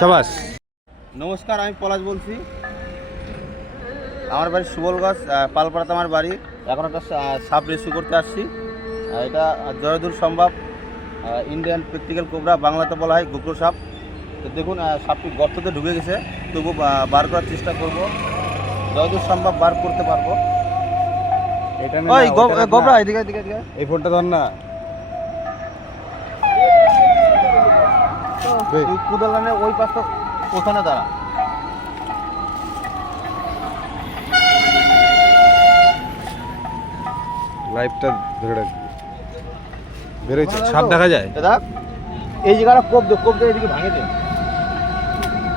সাবাস। নমস্কার, আমি পলাশ বলছি। আমার বাড়ি সুবলগঞ্জ, পালপাড়াতে আমার বাড়ি। এখন একটা সাপ রেস্কিউ করতে আসছি। এটা জয়দুল সম্ভব ইন্ডিয়ান প্র্যাকটিক্যাল কোবরা, বাংলাতে বলা হয় গোকরো সাপ। তো দেখুন, সাপটি গর্ততে ঢুকে গেছে, তবু বার করার চেষ্টা করব। যতদূর সম্ভব বার করতে পারবো। ওই গোবরা, এদিকে এদিকে এদিকে, এই ফোনটা ধর না। তুই কুদালানে ওই পাশটা ওখানে দাঁড়া। লাইভটা ধরে রাখবি। বেরোচ্ছে, সাপ দেখা যায়। দেখ, এই জায়গাটা কোপ দে, এদিকে ভাঙে দে।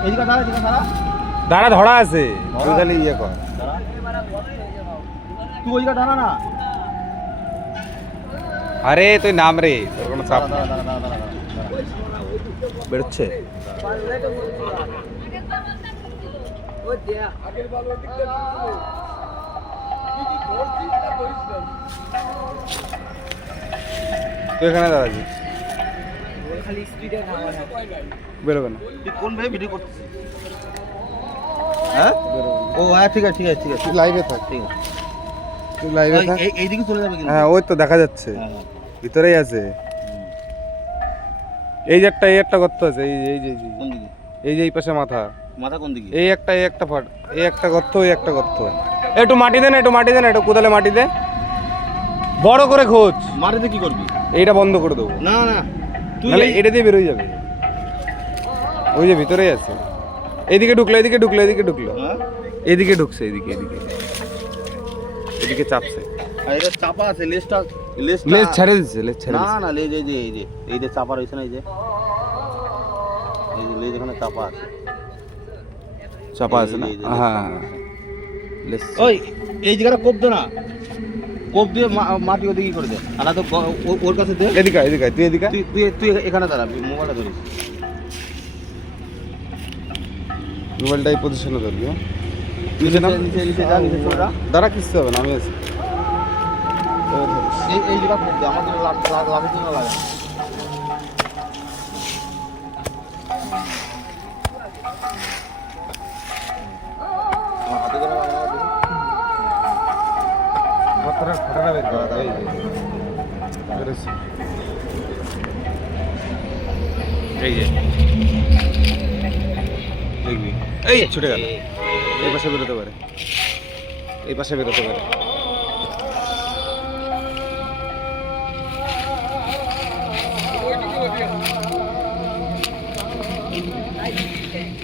এই জায়গা দাঁড়া, দাঁড়া, ধরা আছে। তুই খালি ইয়ে কর। তুই ওই জায়গা দাঁড়া না। আরে তুই নাম রে, তোর কোনো চাপ দাঁড়া, নেই। দাঁড়া, দাঁড়া, দাঁড়া, দাঁড়া। বেরোচ্ছে। তুই এখানে দাঁড়াবি, বেরোবে না। তুই কোন ভাবে ভিডিও করছিস? হ্যাঁ, ও হ্যাঁ, ঠিক আছে, ঠিক আছে, ঠিক আছে। তুই লাইভে থাক। ঠিক আছে, তুই লাইভে থাক। এইদিকে চলে যাবে কিন্তু। হ্যাঁ, ওই তো দেখা যাচ্ছে, হ্যাঁ, হ্যাঁ। ভিতরেই আছে। এই যে একটা গর্ত আছে, এই যে কোন দিকে? এই পাশে মাথা মাথা কোন দিকে? এই একটা ফাট, এই একটা গর্ত, ওই একটা গর্ত। একটু মাটি দেন, একটু কোদালে মাটি দে, বড় করে খোঁজ। মাটিতে কি করবি? এইটা বন্ধ করে দেবো, না না, তুই নাহলে এটা দিয়ে বেরোয় যাবে। ওই যে ভিতরেই আছে। এদিকে ঢুকলো, হ্যাঁ? এদিকে ঢুকছে, এদিকে চাপছে। আর এটা চাপা আছে, লেজ ছেড়ে দিচ্ছে। না না, লেজ এই যে চাপা রয়েছে না, এই যে লেজ এখানে চাপা আছে। চাপা আছে না? এই যে হ্যাঁ, ওই এই জায়গাটা কোপ দে না, কোপ দিয়ে মাটি ওদিকে করে দে। আর না তো ওর কাছে দে। এদিকে তুই এদিকে। তুই এখানে দাঁড়া, মোবাইলটা ধরিস। মোবাইলটাই পজিশনে ধরবি। নিচে যা, নিচে চলে যা। দাঁড়া, কিচ্ছু হবে না, আমি আছি। এই জায়গা কোপ দে, আমাদের লাভের জন্য লাগে। আমার হাতে করে লাগা দেখি। ফটোটা বের করা, এই যে বেরোচ্ছে। এই যে দেখবি, এই ছুটে গেল। এই পাশে বেরোতে পারে,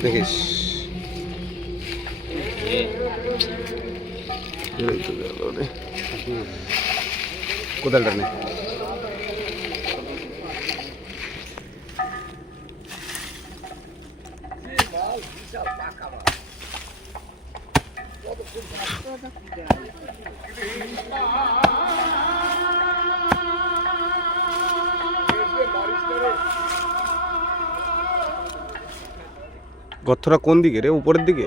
দেখিস। কোদালটা নেই। গর্তটা কোন দিকে রে? উপরের দিকে?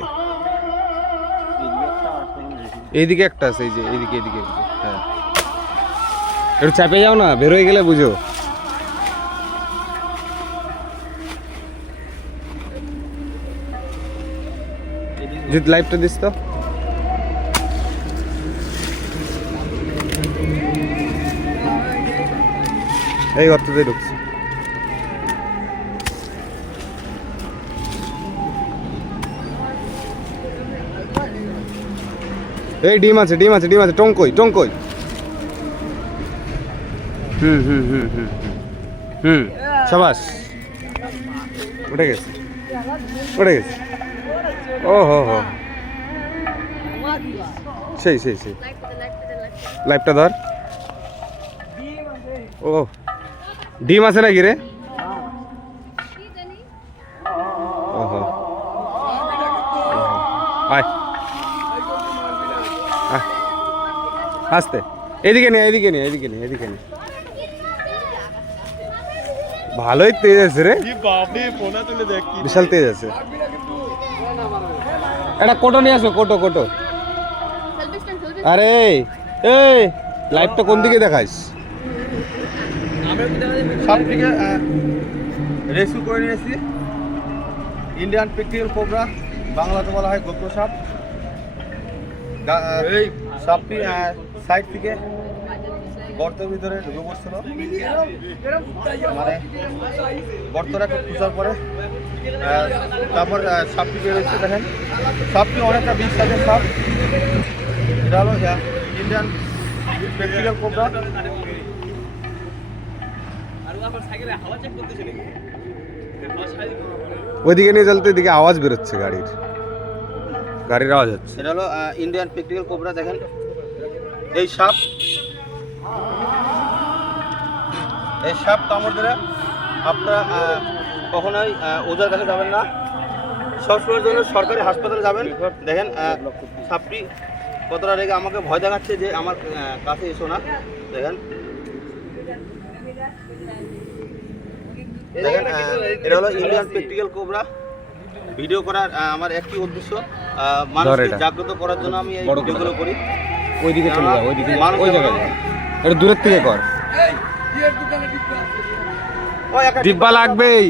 এইদিকে একটা আছে, এই যে এইদিকে। হ্যাঁ, একটু চাপে যাও না, বের হয়ে গেলে বুঝো। জিৎ, লাইভটা দিস তো। এই গর্ততে ঢুকছে। এই ডিম আছে, টঙ্কই। সাবাস, উঠে গেছে। ও হো, সেই লাইভটা ধর। ও, ডিম আছে নাকি রে? ওহো, আয় আস্তে, এদিকে নে। ভালোই তেজ আছে রে, বিশাল তেজ আছে। একটা কোটো নিয়ে আসো, কোটো। আরে এই লাইভটা কোন দিকে দেখাইস? সব দিকে রেস্কিউ করে নিয়েছি। ইন্ডিয়ান প্র্যাকটিক্যাল কোবরা, বাংলাতে বলা হয় গোপ্র সাপ। এই সাপটি সাইড থেকে গর্তের ভিতরে ঢুকে পড়ছিল, মানে গর্তটা একটু খুঁচার পরে তারপর সাপটি বেরোচ্ছে। দেখেন সাপটি অনেকটা বিষ থাকে সাপ। এটা হলো ইন্ডিয়ান প্র্যাকটিক্যাল কোবরা। ওইদিকে নিয়ে চলতে এদিকে আওয়াজ বেরোচ্ছে গাড়ির আওয়াজ হচ্ছে। এটা হলো ইন্ডিয়ান প্র্যাকটিক্যাল কোবরা। দেখেন এই সাপ কামড় দিলে আপনারা কখনোই ওঝার কাছে যাবেন না, সবসময়ের জন্য সরকারি হাসপাতালে যাবেন। দেখেন সাপটি কতটা রেগে আমাকে ভয় দেখাচ্ছে যে আমার কাছে এসো না। দেখেন এটা হলো ইন্ডিয়ান প্র্যাকটিক্যাল কোবরা। ভিডিও করার আমার একটি উদ্দেশ্য, মানুষকে জাগ্রত করার জন্য আমি এই ভিডিওগুলো করি। ওইদিকে চলে যাও, ওই জায়গায় একটু দূরের থেকে কর। ডিব্বা লাগবেই।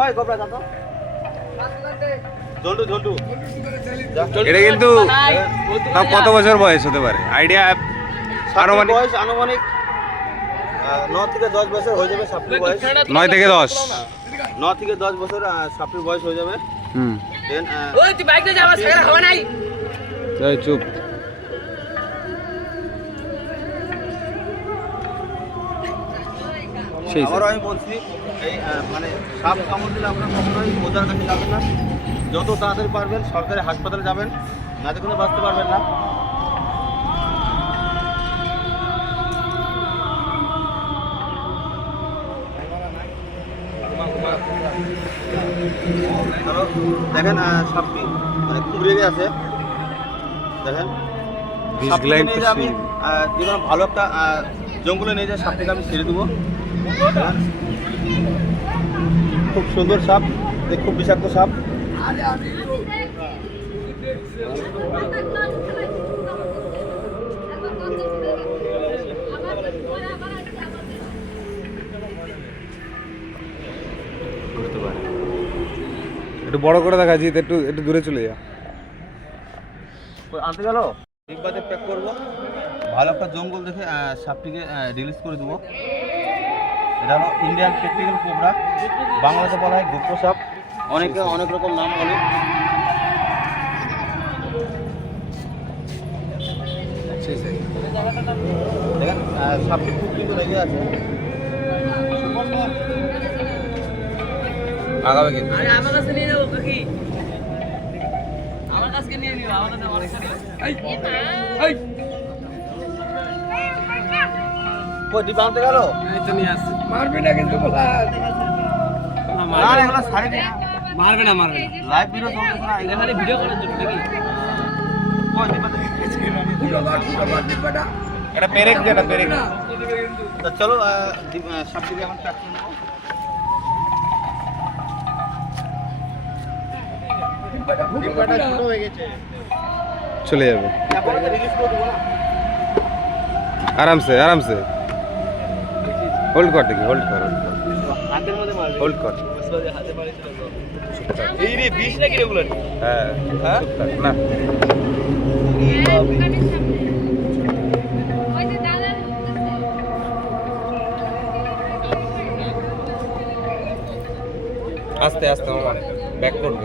ওই কোবরা দাদা ঝন্টু এটা কিন্তু কত বছর বয়স হতে পারে আইডিয়া? আনুমানিক 9 থেকে 10 বছর হয়ে যাবে সাপটির বয়স। 9 থেকে 10 বছর সাপটির বয়স হয়ে যাবে। চুপ। আবারও আমি বলছি, এই মানে সাপ কামড় দিলে আপনারা কখনোই ওঝার কাছে যাবেন না। যত তাড়াতাড়ি পারবেন সরকারি হাসপাতালে যাবেন, না তো কোনো বাঁচতে পারবেন না। দেখেন সাপটি মানে খুব রেগে আছে। দেখেন আমি যে কোনো ভালো একটা জঙ্গলে নিয়ে যায় সাপটিকে আমি ছেড়ে দেবো। খুব সুন্দর সাপ, খুব বিষাক্ত সাপ। একটু বড় করে দেখা জিত, একটু দূরে চলে যা। আনতে গেল ডিব্বাতে প্যাক করবো, ভালো একটা জঙ্গল দেখে সাপটিকে রিলিজ করে দেবো। এটা হলো ইন্ডিয়ান প্র্যাকটিক্যাল কোবরা, বাংলাতে বলা হয় গোপ্র সাপ। অনেকে অনেক রকম নাম বলে। দেখেন সাপটি খুব কিন্তু লেগে আছে, আগাবে কিন্তু। আমার কাছে নিয়ে নেবো কাকি, আমার কাছে নিয়ে নিও, আমার কাছে অনেক ডিব্বা আনতে গেল। মারবে না কিন্তু মারবে না লাইভ ভিডিও চলতেছে না, এখানে ভিডিও করার জন্য নাকি? এটা পেরেক যেটা পেরেক। তা চলো সাপটিকে এখন প্যাক করে নেবো। ডিব্বাটা ছোট হয়ে গেছে, চলে যাবে রিলিজ করে দেবো না। আরামসে হোল্ড কর, দেখি হোল্ড কর, হাতের মধ্যে মারবে, হোল্ড কর। হাতে মারিছিল এই রে বিষ নাকি রেগুলার? হ্যাঁ না আস্তে মামা ব্যাক করবে।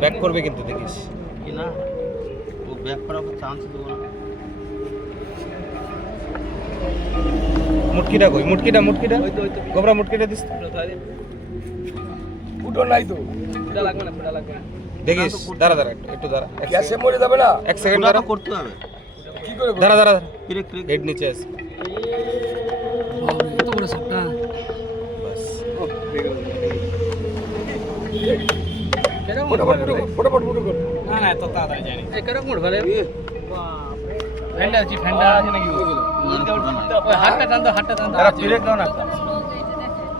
ব্যাক করবে কিন্তু দেখিস কি না, ও ব্যাক করার চান্স দেবো না। মুটকিটা কই? মুটকিটা গোবরা মুটকিটা দিস। ফুটো নাই তো, ফুটা লাগবে না দেখিস, দাঁড়া একটু দাঁড়া, গ্যাসে মরে যাবে না। 1 সেকেন্ড দাঁড়া, করতে হবে। কি করে দাঁড়া ক্রিক হেড নিচে আছে। কত বড় সাপটা, বাস ফটাফট কর। না এত তাড়াতাড়ি যায়নি। এই কেরকম মোড় ভালো ফ্যান্ডা আছে নাকি? ওই হাতটা টান দাও, তারা পিরেক দাও না,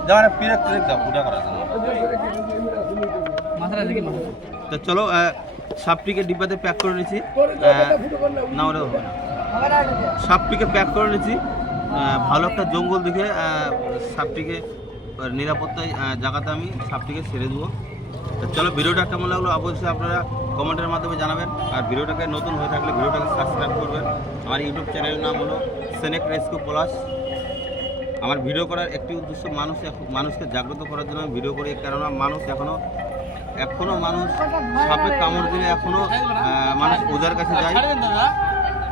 দাও না পিরেক দাও, ফুটা করা জন্য। মাথাটা দেখি তো চলো সাপটিকে ডিব্বাতে প্যাক করে নিয়েছি। না ওটা হবে না, সাপটিকে প্যাক করে নিয়েছি। ভালো একটা জঙ্গল দেখে সাপটিকে নিরাপত্তায় জায়গাতে আমি সাপটিকে ছেড়ে দেবো। তো চলো, ভিডিওটা কেমন লাগলো অবশ্যই আপনারা কমেন্টের মাধ্যমে জানাবেন। আর ভিডিওটাকে নতুন হয়ে থাকলে ভিডিওটাকে সাবস্ক্রাইব করবেন। আমার ইউটিউব চ্যানেলের নাম হলো স্নেক রেস্কিউ প্লাস। আমার ভিডিও করার একটি উদ্দেশ্য মানুষকে জাগ্রত করার জন্য আমি ভিডিও করি, কেননা মানুষ এখনো মানুষ সাপে কামড় দিলে এখনো মানুষ ওজার কাছে যায়।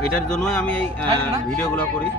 এটার জন্যই আমি এই ভিডিওগুলো করি।